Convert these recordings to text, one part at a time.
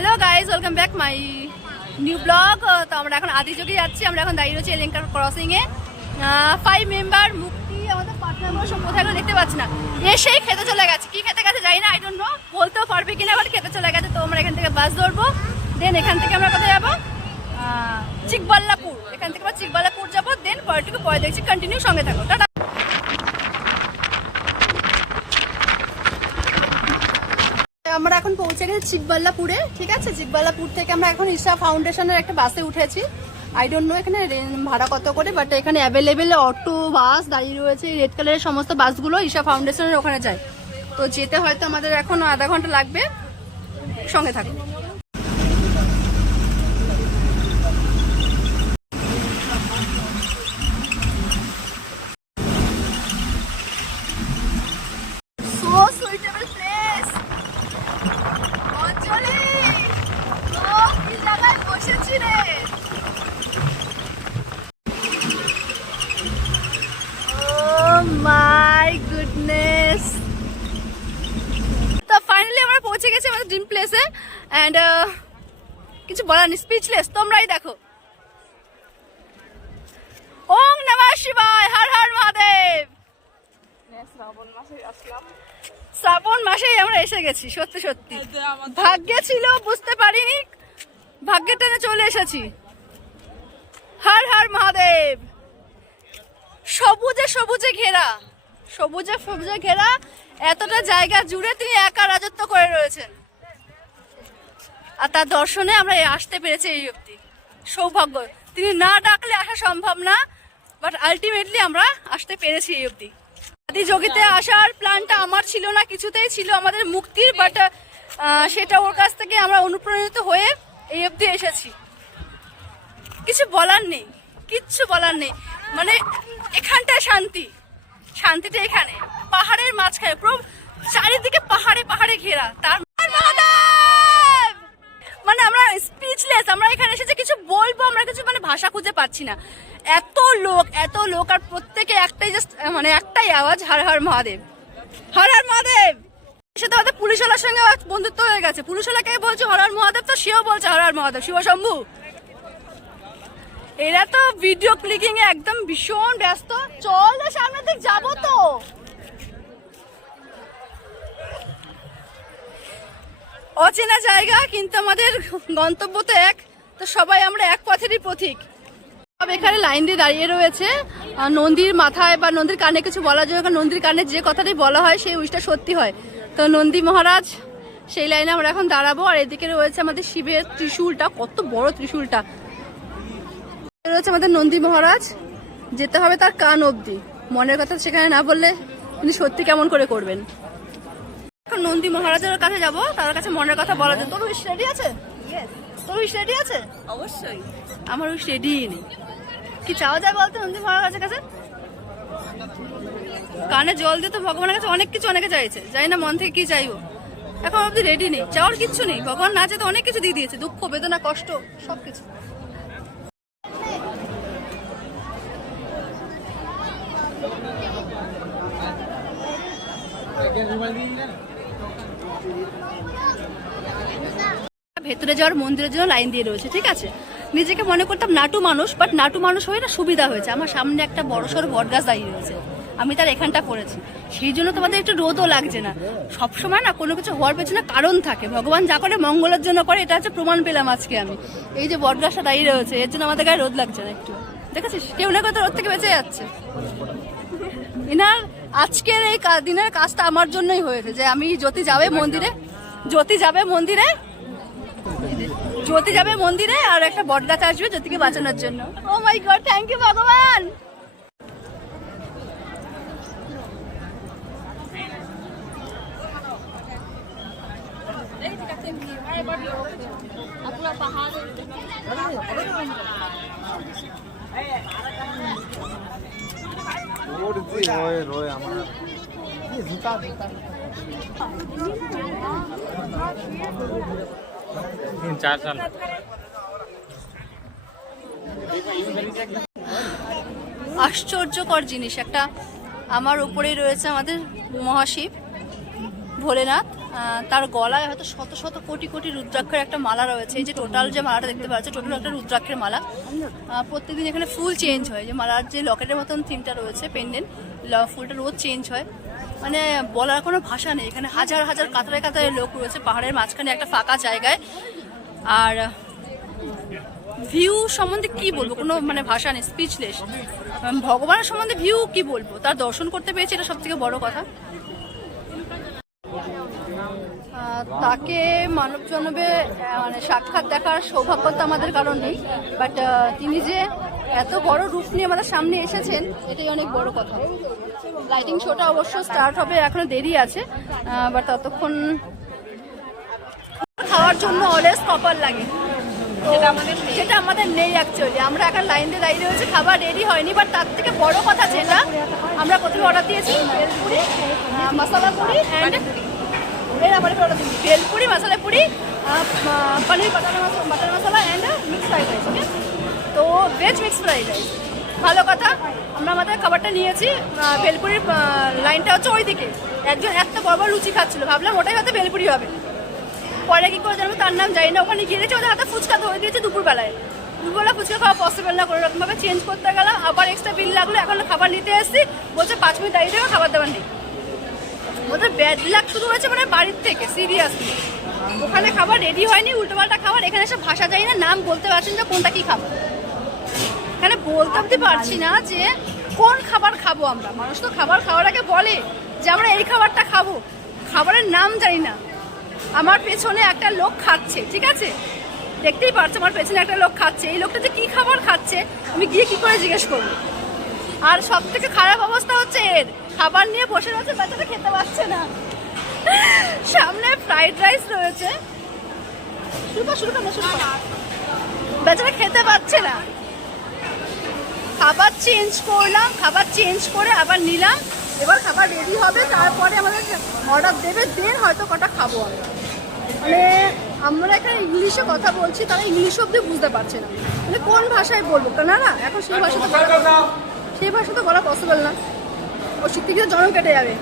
Hello guys welcome back my new blog তো আমরা এখন আদি আদিযোগে যাচ্ছি, আমরা এখন দাঁড়িয়ে রয়েছি এলেঙ্কার ক্রসিংয়ে ফাইভ মেম্বার মুক্তি, আমাদের পার্টনারগুলো সব কোথায় দেখতে পাচ্ছি না। এসেই খেতে চলে গেছে। কি খেতে গেছে জানি না আই ডোন্ট নো বলতেও পারবে কিনা বাট খেতে চলে গেছে। তো আমরা এখান থেকে বাস ধরবো। দেন এখান থেকে আমরা কোথায় যাব? চিকবাল্লাপুর। এখান থেকে আমরা চিকবাল্লাপুর যাব। দেন পরেরটুকু পরে দেখছি কন্টিনিউ সঙ্গে থাকো। টাটা। আমরা এখন পৌঁছে গেছি চিকবাল্লাপুরে ঠিক আছে? চিকবাল্লাপুর থেকে আমরা এখন ঈশা ফাউন্ডেশনের একটা বাসে উঠেছি। আই ডোন্ট নো এখানে ভাড়া কত করে বাট এখানে অ্যাভেলেবেল অটো বাস দাঁড়িয়ে রয়েছে। রেড কালারের সমস্ত বাসগুলো ঈশা ফাউন্ডেশনের ওখানে যায়। তো যেতে হয়তো আমাদের এখন আধা ঘণ্টা লাগবে। সঙ্গে থাকুন So suitable place. অঞ্জলি তো কি জায়গায় রে Oh goodness. তো ফাইনালি আমরা পৌঁছে গেছি আমাদের ড্রিম প্লেসে অ্যান্ড কিছু বলার নেই স্পিচলেস তোমরাই দেখো। ওং নমঃ শিবায় হর মহাদেব। শ্রাবণ মাসেই আমরা এসে গেছি, সত্যি সত্যি। ভাগ্যে ছিল, বুঝতে পারিনি। ভাগ্যের টানে চলে এসেছি। হর হর মহাদেব। সবুজে সবুজে ঘেরা। সবুজে সবুজে ঘেরা, এতটা জায়গা জুড়ে তিনি একা রাজত্ব করে রয়েছেন। আর তার দর্শনে আমরা আসতে পেরেছি এই অব্দি সৌভাগ্য, তিনি না ডাকলে আসা সম্ভব না বাট আলটিমেটলি আমরা আসতে পেরেছি এই অব্দি আদি যোগিতে আসার প্ল্যানটা আমার ছিল না, কিছুতেই ছিল আমাদের মুক্তির বাট সেটা ওর কাছ থেকে আমরা অনুপ্রাণিত হয়ে এই অবধি এসেছি। কিছু বলার নেই, কিচ্ছু বলার নেই। মানে এখানটায় শান্তি। শান্তিটা এখানে। পাহাড়ের মাঝখানে, পুরো চারিদিকে পাহাড়ে পাহাড়ে ঘেরা। তার মহাদেব! মানে আমরা স্পিচলেস আমরা এখানে এসে যে কিছু বলব, আমরা কিছু মানে ভাষা খুঁজে পাচ্ছি না। এত লোক এত লোক, আর প্রত্যেকে একটাই জাস্ট মানে একটাই আওয়াজ, হর হর মহাদেব। হর হর মহাদেব! সেটা আমাদের পুলিশওয়ালার সঙ্গে বন্ধুত্ব হয়ে গেছে। পুলিশওয়ালাকে বলছে হর হর মহাদেব তো সেও বলছে হর হর মহাদেব শিব শম্ভু। এরা তো ভিডিও ক্লিকিং এ একদম ভীষণ ব্যস্ত। চল না সামনের দিক যাব তো। অচেনা জায়গা, কিন্তু আমাদের গন্তব্য তো এক। তো সবাই আমরা এক পথেরই পথিক সব এখানে লাইন দিয়ে দাঁড়িয়ে রয়েছে। নন্দীর মাথায় বা নন্দীর কানে কিছু বলা যায়, নন্দীর কানে যে কথাটি বলা হয়, সেই উইশটা সত্যি হয়। তো নন্দী মহারাজ সেই লাইনে আমরা এখন দাঁড়াবো। আর এদিকে রয়েছে আমাদের শিবের ত্রিশূলটা কত বড় ত্রিশূলটা। রয়েছে আমাদের নন্দী মহারাজ যেতে হবে তার কান অবধি। মনের কথা সেখানে না বললে তিনি সত্যি কেমন করে করবেন। এখন নন্দী মহারাজের কাছে যাব তার কাছে মনের কথা বলা যায়। তোর উইশ রেডি আছে? তোর উইশ রেডি আছে? অবশ্যই। আমার উইশ রেডি নেই। কি চাওয়া যায় বলতো নন্দী মহারাজের কাছে? কানে জল দিয়ে তো ভগবানের কাছে অনেক কিছু অনেকে চাইছে। জানি না মন থেকে কি চাইব। এখন অব্দি রেডি নেই। চাওয়ার কিচ্ছু নেই। ভগবান না চাইতে অনেক কিছু দিয়ে দিয়েছে। দুঃখ, বেদনা, কষ্ট, সবকিছু। ভেতরে যাওয়ার মন্দিরের জন্য লাইন দিয়ে রয়েছে, ঠিক আছে? নিজেকে মনে করতাম নাটু মানুষ বাট নাটু মানুষ হয়ে না সুবিধা হয়েছে। আমার সামনে একটা বড় সড়ো বটগাছ দাঁড়িয়ে রয়েছে। আমি তার এখানটা পড়েছি। সেই জন্য তোমাদের একটু রোদও লাগছে না। সবসময় না কোনো কিছু হওয়ার পেছনে কারণ থাকে। ভগবান যা করে মঙ্গলের জন্য করে, এটা হচ্ছে প্রমাণ পেলাম আজকে আমি। এই যে বটগাছটা দাঁড়িয়ে রয়েছে, এর জন্য আমাদের গায়ে রোদ লাগছে না একটু। দেখেছিস? কেউ না কেউ তো রোদ থেকে বেঁচে যাচ্ছে। এনার আজকের এই দিনের কাজটা আমার জন্যই হয়েছে, যে আমি জ্যোতি যাবে মন্দিরে, জ্যোতি যাবে মন্দিরে। জ্যোতি যাবে মন্দিরে আর একটা বটগাছ আসবে জ্যোতিকে বাঁচানোর জন্য। Oh my god thank you ভগবান! রয়ে রয়ে আমার তিন আশ্চর্যকর জিনিস, একটা আমার উপরেই রয়েছে আমাদের মহাশিব ভোলেনাথ। তার গলায় হয়তো শত শত কোটি কোটি রুদ্রাক্ষের একটা মালা রয়েছে। এই যে টোটাল যে মালাটা দেখতে পাচ্ছ টোটাল একটা রুদ্রাক্ষের মালা। প্রত্যেকদিন এখানে ফুল চেঞ্জ হয়। যে মালার যে লকেটের মতন থিমটা রয়েছে পেন্ডেন্ট ফুলটা রোজ চেঞ্জ হয়। মানে বলার কোনো ভাষা নেই। এখানে হাজার হাজার কাতারে কাতারে লোক রয়েছে পাহাড়ের মাঝখানে একটা ফাঁকা জায়গায়। আর ভিউ সম্বন্ধে কি বলব? কোনো মানে ভাষা নেই স্পিচলেস ভগবানের সম্বন্ধে ভিউ কি বলব? তার দর্শন করতে পেরেছি, এটা সব থেকে বড় কথা। তাকে মানব জন্মে মানে সাক্ষাৎ দেখার সৌভাগ্য তো আমাদের কারণ নেই। বাট তিনি যে এত বড় রূপ নিয়ে আমাদের সামনে এসেছেন এটাই অনেক বড় কথা। লাইটিং শোটা অবশ্য স্টার্ট হবে এখনও দেরি আছে বাট ততক্ষণ খাওয়ার জন্য অলওয়েজ কপার লাগে। সেটা আমাদের নেই। অ্যাকচুয়ালি আমরা এখন লাইন দিয়ে দাঁড়িয়ে রয়েছে খাবার রেডি হয়নি বাট তার থেকে বড় কথা যেটা আমরা প্রথমে অর্ডার দিয়েছি ভেলপুরি আহ, মশলা পুরি অ্যান্ড এর আবার অর্ডার দিয়েছি। Bhelpuri masala puri paneer butter masala butter masala and mix fried rice okay তো ভেজ মিক্স ফ্রাইড রাইস ভালো কথা, আমরা আমাদের খাবারটা নিয়েছি ভেলপুরির লাইনটা হচ্ছে ওই দিকে একজন, একটা বড় লুচি খাচ্ছিল, ভাবলাম ওটাই হয়তো ভেলপুরি হবে। পরে কী করে জানব, তার নাম জানি না, ওখানে গিয়ে ওদের হাতে ফুচকা ধরে দিয়েছে দুপুরবেলায়। দুপুরবেলা ফুচকা খাওয়া পসিবল না, কোনো রকমভাবে চেঞ্জ করতে গেলাম, আবার এক্সট্রা বিল লাগল, এখন খাবার নিতে এসেছি, বলছে পাঁচ মিনিট দাঁড়িয়ে থেকে, খাবার দাবার নেই। ওদের ব্যাড লাক শুরু হয়েছে মানে বাড়ির থেকে সিরিয়াসলি ওখানে খাবার রেডি হয়নি, উল্টোপাল্টা খাবার, এখানে এসে ভাষা যায় না, নাম বলতে পারছেন যে কোনটা কী খাবার বলতে পারছি না যে কোন খাবার খাব আমরা। মানুষ তো খাবার খাওয়ার আগে বলে যে আমরা এই খাবারটা খাব। খাবারের নাম জানি না। আমার পেছনে একটা লোক খাচ্ছে, ঠিক আছে? দেখতেই পারছ আমার পেছনে একটা লোক খাচ্ছে। এই লোকটা যে কি খাবার খাচ্ছে, আমি গিয়ে কি করে জিজ্ঞেস করব? আর সব থেকে খারাপ অবস্থা হচ্ছে এর। খাবার নিয়ে বসে রয়েছে বাচ্চাটা খেতে পারছে না। সামনে ফ্রাইড রাইস রয়েছে। শুরু শুরু কর, শুরু খেতে পাচ্ছে না। খাবার চেঞ্জ করলাম খাবার চেঞ্জ করে আবার নিলাম এবার খাবার রেডি হবে তারপরে আমাদের অর্ডার দেবে দেন হয়তো কটা খাব আমরা। মানে আমরা এখানে ইংলিশে কথা বলছি তারা ইংলিশ অব্দি বুঝতে পারছে না। মানে কোন ভাষায় বলব না না? এখন সেই ভাষা তো সেই ভাষা তো বলা পসিবল না। ও শিখতে গিয়ে জনম কেটে যাবে।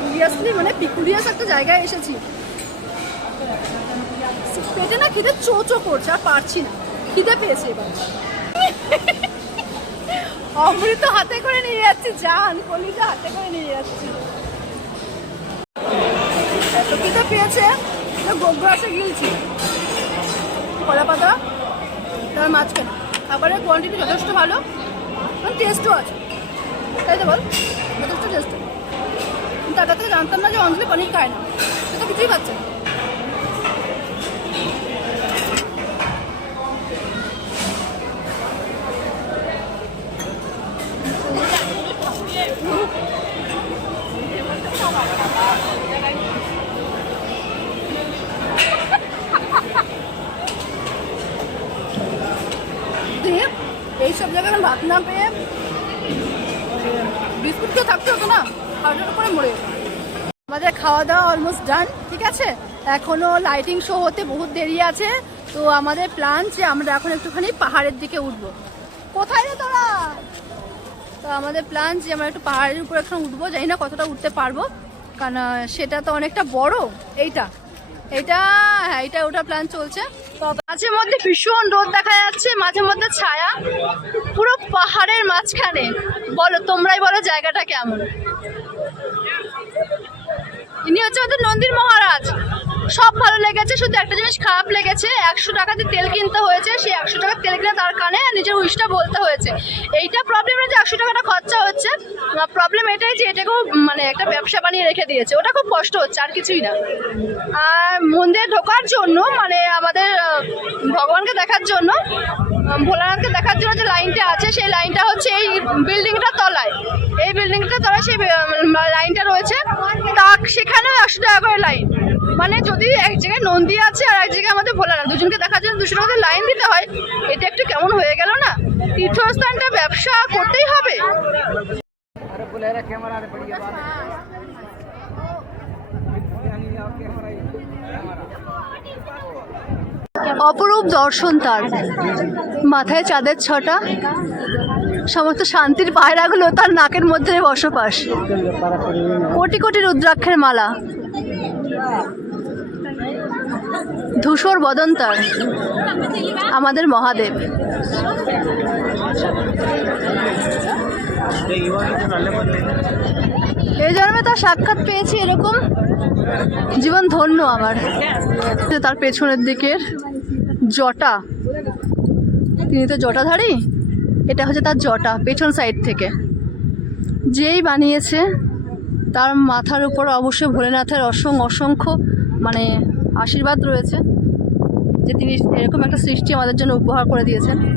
সিরিয়াসলি মানে পিকুরিয়াস একটা জায়গায় এসেছি। পেটে না খিদে চো চো করছে আর পারছি না। খিদে পেয়েছে এবার। অমৃত হাতে করে নিয়ে যাচ্ছি, জান কলিটা হাতে করে নিয়ে যাচ্ছি। এত খিদে পেয়েছে? গোগ্রাসে গিয়েছি কলা পাতা, তার মাঝখানে। খাবারের কোয়ান্টিটি যথেষ্ট ভালো, এবং টেস্টও আছে। তাই তো বল? যথেষ্ট টেস্ট আগে থেকে জানতাম না যে অঞ্জলি পনির খায় না। সে তো কিছুই খাচ্ছে না দিয়ে এইসব জায়গায় ভাত না পেয়ে বিস্কুট খেয়ে থাকতে হতো না খাওয়া করে মরে। আমাদের খাওয়া দাওয়া অলমোস্ট ডান ঠিক আছে? এখনও লাইটিং শো হতে বহুত দেরি আছে, তো আমাদের প্ল্যান যে আমরা এখন একটুখানি পাহাড়ের দিকে উঠবো। কোথায় রে তোরা? তো আমাদের প্ল্যান যে আমরা একটু পাহাড়ের উপর এখন উঠবো, জানি না কতটা উঠতে পারব, কারণ সেটা তো অনেকটা বড়, এইটা। এইটা হ্যাঁ এটা ওটা প্ল্যান চলছে। তো মাঝে মধ্যে ভীষণ রোদ দেখা যাচ্ছে মাঝে মধ্যে ছায়া। পুরো পাহাড়ের মাঝখানে। বলো, তোমরাই বলো জায়গাটা কেমন? ইনি হচ্ছে আমাদের নন্দীর মহারাজ। সব ভালো লেগেছে, শুধু একটা জিনিস খারাপ লেগেছে, একশো টাকাতে তেল কিনতে হয়েছে, সেই একশো টাকার তেল কিনে তার কানে নিজের উইশটা বলতে হয়েছে। এইটা প্রবলেম যে একশো টাকাটা খরচা হচ্ছে। প্রবলেম এটাই যে এটাকেও মানে একটা ব্যবসা বানিয়ে রেখে দিয়েছে। ওটা খুব কষ্ট হচ্ছে, আর কিছুই না। আর মন্দিরে ঢোকার জন্য মানে আমাদের ভগবানকে দেখার জন্য ভোলানাথকে দেখার জন্য যে লাইনটা আছে, সেই লাইনটা হচ্ছে এই বিল্ডিংটার তলায়। এই বিল্ডিংটার তলায় সেই লাইনটা রয়েছে। তা সেখানেও একশো টাকা করে লাইন। মানে যদি এক জায়গায় নন্দী আছে আর এক জায়গায় আমাদের ভোলানাথ, দুজনকে দেখার জন্য দুশো টাকা লাইন দিতে হয়, এটা একটু কেমন হয়ে গেল না? তীর্থস্থানটা ব্যবসা করতেই হবে অপরূপ দর্শন তার। মাথায় চাঁদের ছটা। সমস্ত শান্তির পায়রাগুলো তার নাকের মধ্যে বসবাস। কোটি কোটি রুদ্রাক্ষের মালা। ধূসর বদন্তার আমাদের মহাদেব। এই জন্মে তার সাক্ষাৎ পেয়েছি এরকম। জীবন ধন্য আমার। তার পেছনের দিকের জটা। তিনি তো জটাধারী? এটা হচ্ছে তার জটা, পেছন সাইড থেকে। যেই বানিয়েছে, তার মাথার উপর অবশ্যই ভোলেনাথের অসং অসংখ্য মানে আশীর্বাদ রয়েছে। যে তিনি এরকম একটা সৃষ্টি আমাদের জন্য উপহার করে দিয়েছেন।